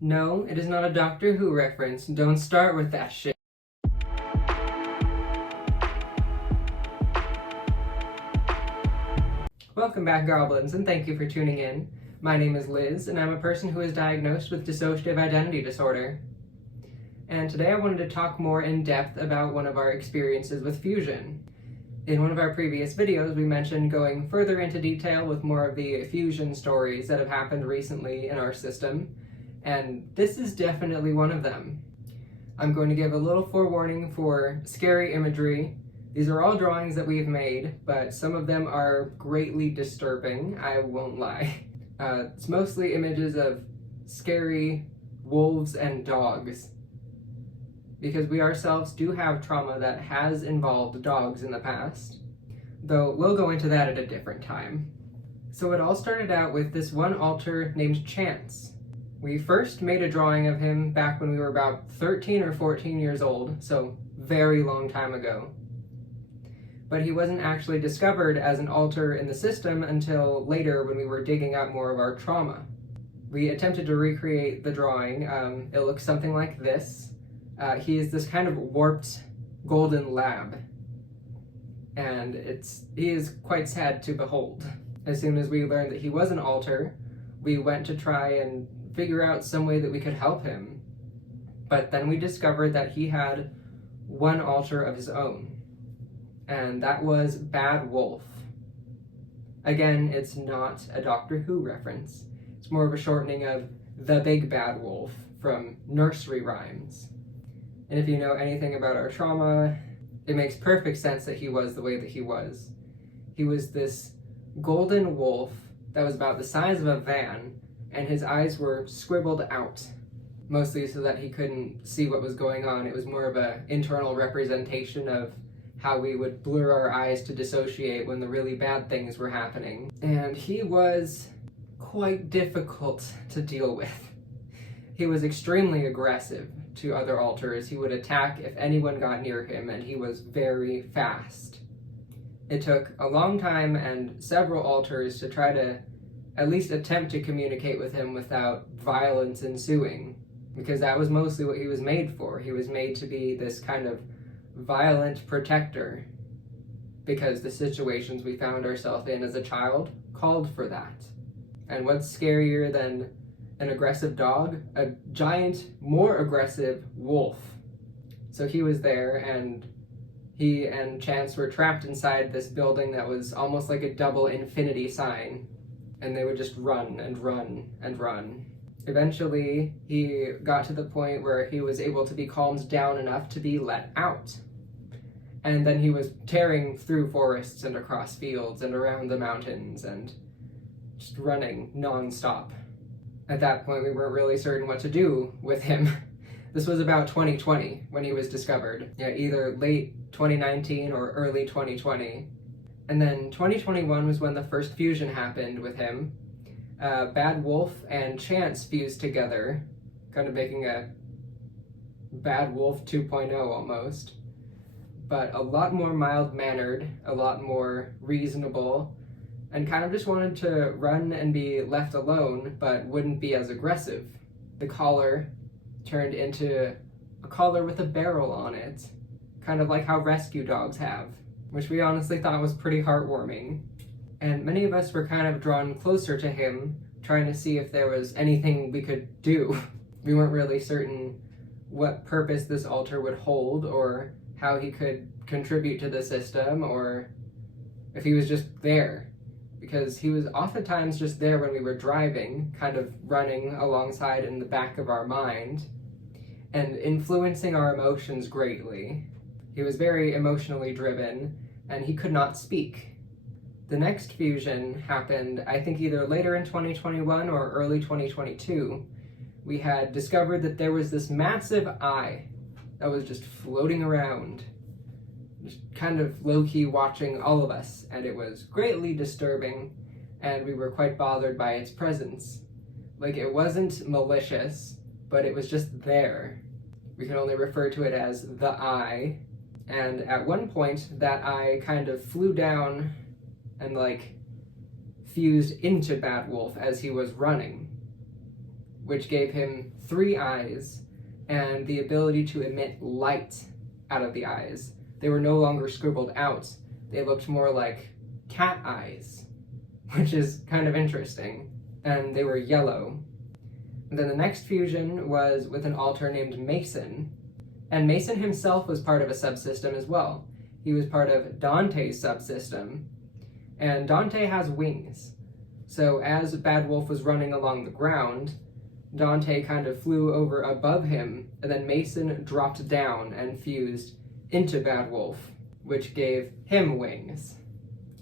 No, it is not a Doctor Who reference. Don't start with that shit. Welcome back, Goblins, and thank you for tuning in. My name is Liz, and I'm a person who is diagnosed with dissociative identity disorder. And today I wanted to talk more in depth about one of our experiences with fusion. In one of our previous videos, we mentioned going further into detail with more of the fusion stories that have happened recently in our system, and this is definitely one of them. I'm going to give a little forewarning for scary imagery. These are all drawings that we've made, but some of them are greatly disturbing, I won't lie. It's mostly images of scary wolves and dogs, because we ourselves do have trauma that has involved dogs in the past, though we'll go into that at a different time. So it all started out with this one alter named Chance. We first made a drawing of him back when we were about 13 or 14 years old, so very long time ago. But he wasn't actually discovered as an alter in the system until later when we were digging up more of our trauma. We attempted to recreate the drawing. It looks something like this. He is this kind of warped golden lab, and he is quite sad to behold. As soon as we learned that he was an alter, we went to try and figure out some way that we could help him. But then we discovered that he had one alter of his own, and that was Bad Wolf. Again, it's not a Doctor Who reference. It's more of a shortening of The Big Bad Wolf from nursery rhymes. And if you know anything about our trauma, it makes perfect sense that he was the way that he was. He was this golden wolf that was about the size of a van, and his eyes were scribbled out, mostly so that he couldn't see what was going on. It was more of an internal representation of how we would blur our eyes to dissociate when the really bad things were happening. And he was quite difficult to deal with. He was extremely aggressive to other alters. He would attack if anyone got near him, and he was very fast. It took a long time and several alters to try to at least attempt to communicate with him without violence ensuing, because that was mostly what he was made for. He was made to be this kind of violent protector, because the situations we found ourselves in as a child called for that. And what's scarier than an aggressive dog? A giant, more aggressive wolf. So he was there, and he and Chance were trapped inside this building that was almost like a double infinity sign, and they would just run and run and run. Eventually, he got to the point where he was able to be calmed down enough to be let out. And then he was tearing through forests and across fields and around the mountains and just running non-stop. At that point, we weren't really certain what to do with him. This was about 2020 when he was discovered. Yeah, either late 2019 or early 2020. And then 2021 was when the first fusion happened with him. Bad Wolf and Chance fused together, kind of making a Bad Wolf 2.0 almost. But a lot more mild-mannered, a lot more reasonable, and kind of just wanted to run and be left alone, but wouldn't be as aggressive. The collar turned into a collar with a barrel on it, kind of like how rescue dogs have, which we honestly thought was pretty heartwarming. And many of us were kind of drawn closer to him, trying to see if there was anything we could do. We weren't really certain what purpose this alter would hold, or how he could contribute to the system, or if he was just there. Because he was oftentimes just there when we were driving, kind of running alongside in the back of our mind, and influencing our emotions greatly. He was very emotionally driven, and he could not speak. The next fusion happened, I think, either later in 2021 or early 2022. We had discovered that there was this massive eye that was just floating around, just kind of low-key watching all of us, and it was greatly disturbing, and we were quite bothered by its presence. Like, it wasn't malicious, but it was just there. We can only refer to it as the eye, and at one point, that eye kind of flew down and, fused into Bad Wolf as he was running. which gave him 3 eyes and the ability to emit light out of the eyes. They were no longer scribbled out. They looked more like cat eyes, which is kind of interesting. And they were yellow. And then the next fusion was with an alter named Mason. And Mason himself was part of a subsystem as well. He was part of Dante's subsystem. And Dante has wings. So as Bad Wolf was running along the ground, Dante kind of flew over above him, and then Mason dropped down and fused into Bad Wolf, which gave him wings,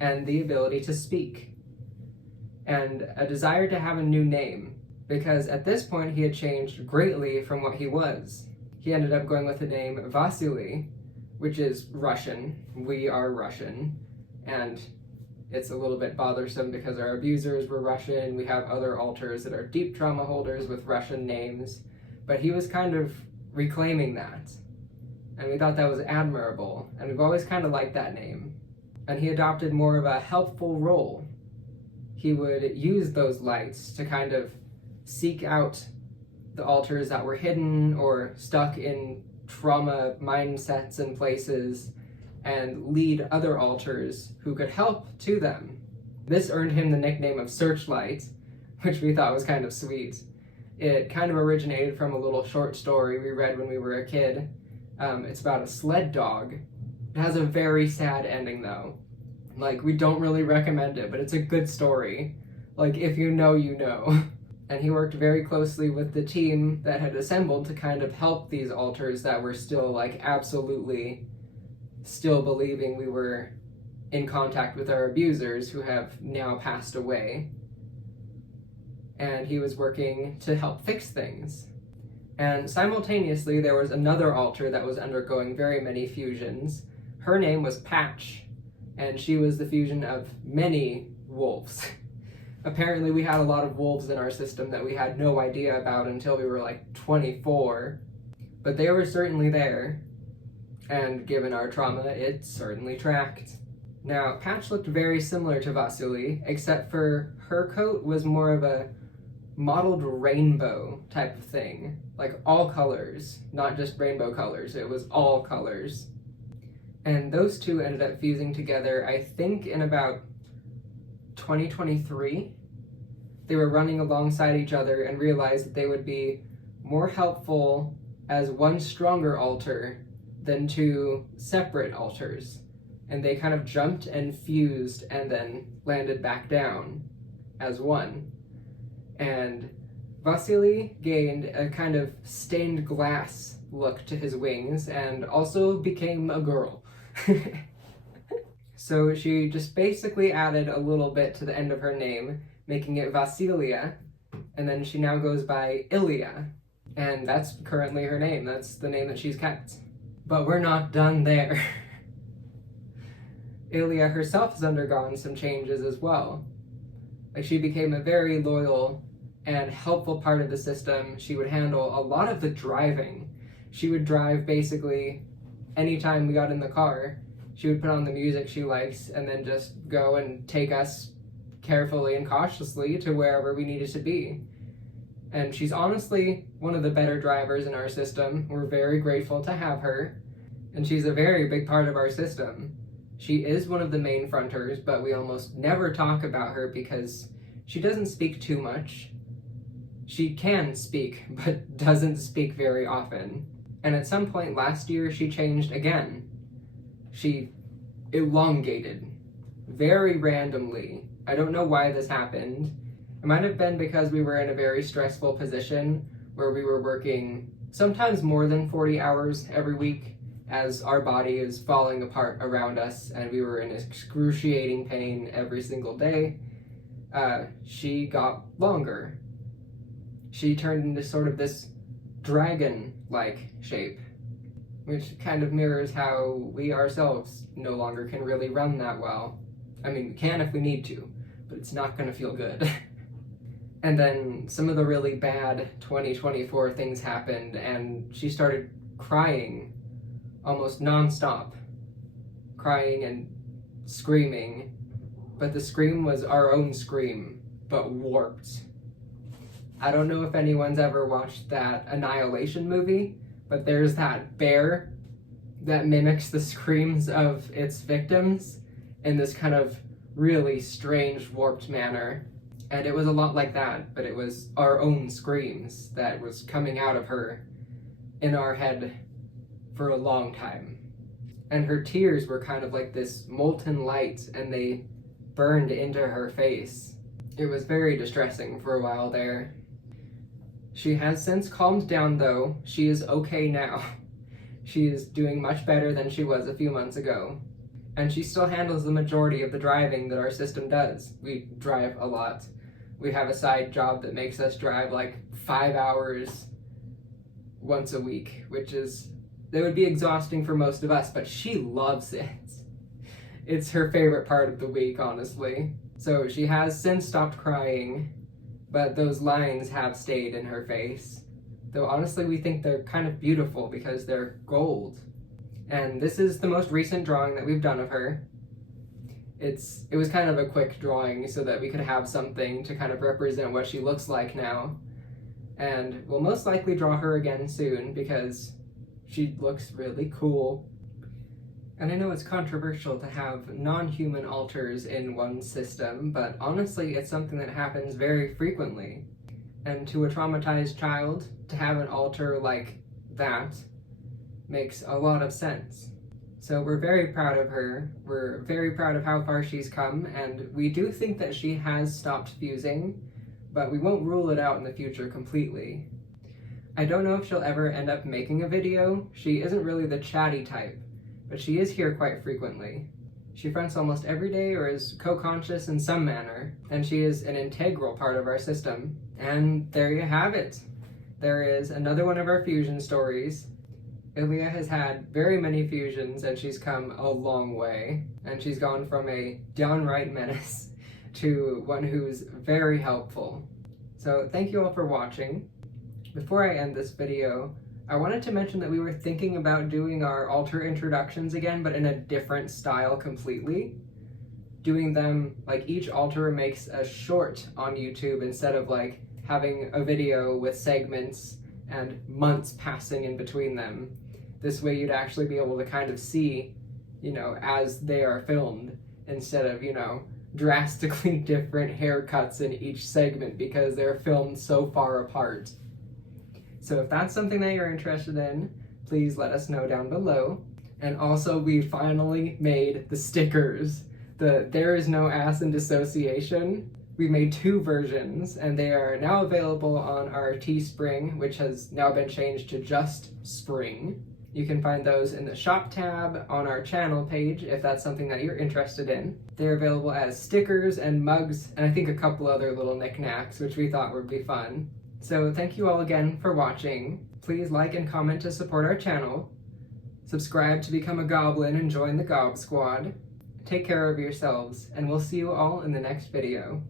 and the ability to speak, and a desire to have a new name, because at this point he had changed greatly from what he was. He ended up going with the name Vasili, which is Russian. We are Russian, and it's a little bit bothersome because our abusers were Russian. We have other alters that are deep trauma holders with Russian names, but he was kind of reclaiming that. And we thought that was admirable, and we've always kind of liked that name. And he adopted more of a helpful role. He would use those lights to kind of seek out the alters that were hidden or stuck in trauma mindsets and places, and lead other alters who could help to them. This earned him the nickname of Searchlight, which we thought was kind of sweet. It kind of originated from a little short story we read when we were a kid. It's about a sled dog. It has a very sad ending though. Like, we don't really recommend it, but it's a good story. Like, if you know, you know. And he worked very closely with the team that had assembled to kind of help these alters that were still like absolutely still believing we were in contact with our abusers who have now passed away. And he was working to help fix things. And simultaneously, there was another alter that was undergoing very many fusions. Her name was Patch, and she was the fusion of many wolves. Apparently, we had a lot of wolves in our system that we had no idea about until we were like 24. But they were certainly there. And given our trauma, it certainly tracked. Now, Patch looked very similar to Vasili, except for her coat was more of a mottled rainbow type of thing. Like all colors, not just rainbow colors, it was all colors. And those two ended up fusing together, I think in about 2023. They were running alongside each other and realized that they would be more helpful as one stronger alter than 2 separate alters. And they kind of jumped and fused and then landed back down as one. And Vasili gained a kind of stained glass look to his wings and also became a girl. So she just basically added a little bit to the end of her name, making it Vasilia, and then she now goes by Ilia. And that's currently her name. That's the name that she's kept. But we're not done there. Ilia herself has undergone some changes as well. Like, she became a very loyal and helpful part of the system. She would handle a lot of the driving. She would drive basically anytime we got in the car. She would put on the music she likes and then just go and take us carefully and cautiously to wherever we needed to be. And she's honestly one of the better drivers in our system. We're very grateful to have her. And she's a very big part of our system. She is one of the main fronters, but we almost never talk about her because she doesn't speak too much. She can speak, but doesn't speak very often. And at some point last year, she changed again. She elongated very randomly. I don't know why this happened. It might have been because we were in a very stressful position where we were working sometimes more than 40 hours every week as our body is falling apart around us and we were in excruciating pain every single day. She got longer. She turned into sort of this dragon-like shape, which kind of mirrors how we ourselves no longer can really run that well. I mean, we can if we need to, but it's not going to feel good. And then some of the really bad 2024 things happened, and she started crying almost non-stop. Crying and screaming, but the scream was our own scream, but warped. I don't know if anyone's ever watched that Annihilation movie, but there's that bear that mimics the screams of its victims in this kind of really strange, warped manner. And it was a lot like that, but it was our own screams that was coming out of her in our head for a long time. And her tears were kind of like this molten light, and they burned into her face. It was very distressing for a while there. She has since calmed down though. She is okay now. She is doing much better than she was a few months ago. And she still handles the majority of the driving that our system does. We drive a lot. We have a side job that makes us drive like 5 hours once a week, that would be exhausting for most of us, but she loves it. It's her favorite part of the week, honestly. So she has since stopped crying, but those lines have stayed in her face. Though honestly, we think they're kind of beautiful because they're gold. And this is the most recent drawing that we've done of her. It was kind of a quick drawing so that we could have something to kind of represent what she looks like now. And we'll most likely draw her again soon because she looks really cool. And I know it's controversial to have non-human alters in one system, but honestly it's something that happens very frequently. And to a traumatized child, to have an alter like that makes a lot of sense. So we're very proud of her, we're very proud of how far she's come, and we do think that she has stopped fusing, but we won't rule it out in the future completely. I don't know if she'll ever end up making a video. She isn't really the chatty type, but she is here quite frequently. She fronts almost every day or is co-conscious in some manner, and she is an integral part of our system. And there you have it. There is another one of our fusion stories. Ilia has had very many fusions and she's come a long way, and she's gone from a downright menace to one who's very helpful. So thank you all for watching. Before I end this video, I wanted to mention that we were thinking about doing our alter introductions again, but in a different style completely. Doing them, like each alter makes a short on YouTube instead of like having a video with segments and months passing in between them. This way you'd actually be able to kind of see, as they are filmed, instead of, drastically different haircuts in each segment because they're filmed so far apart. So if that's something that you're interested in, please let us know down below. And also, we finally made the stickers. The There Is No Ass in Dissociation. We made 2 versions, and they are now available on our Teespring, which has now been changed to just Spring. You can find those in the shop tab on our channel page if that's something that you're interested in. They're available as stickers and mugs, and I think a couple other little knickknacks, which we thought would be fun. So thank you all again for watching. Please like and comment to support our channel. Subscribe to become a goblin and join the Gob Squad. Take care of yourselves, and we'll see you all in the next video.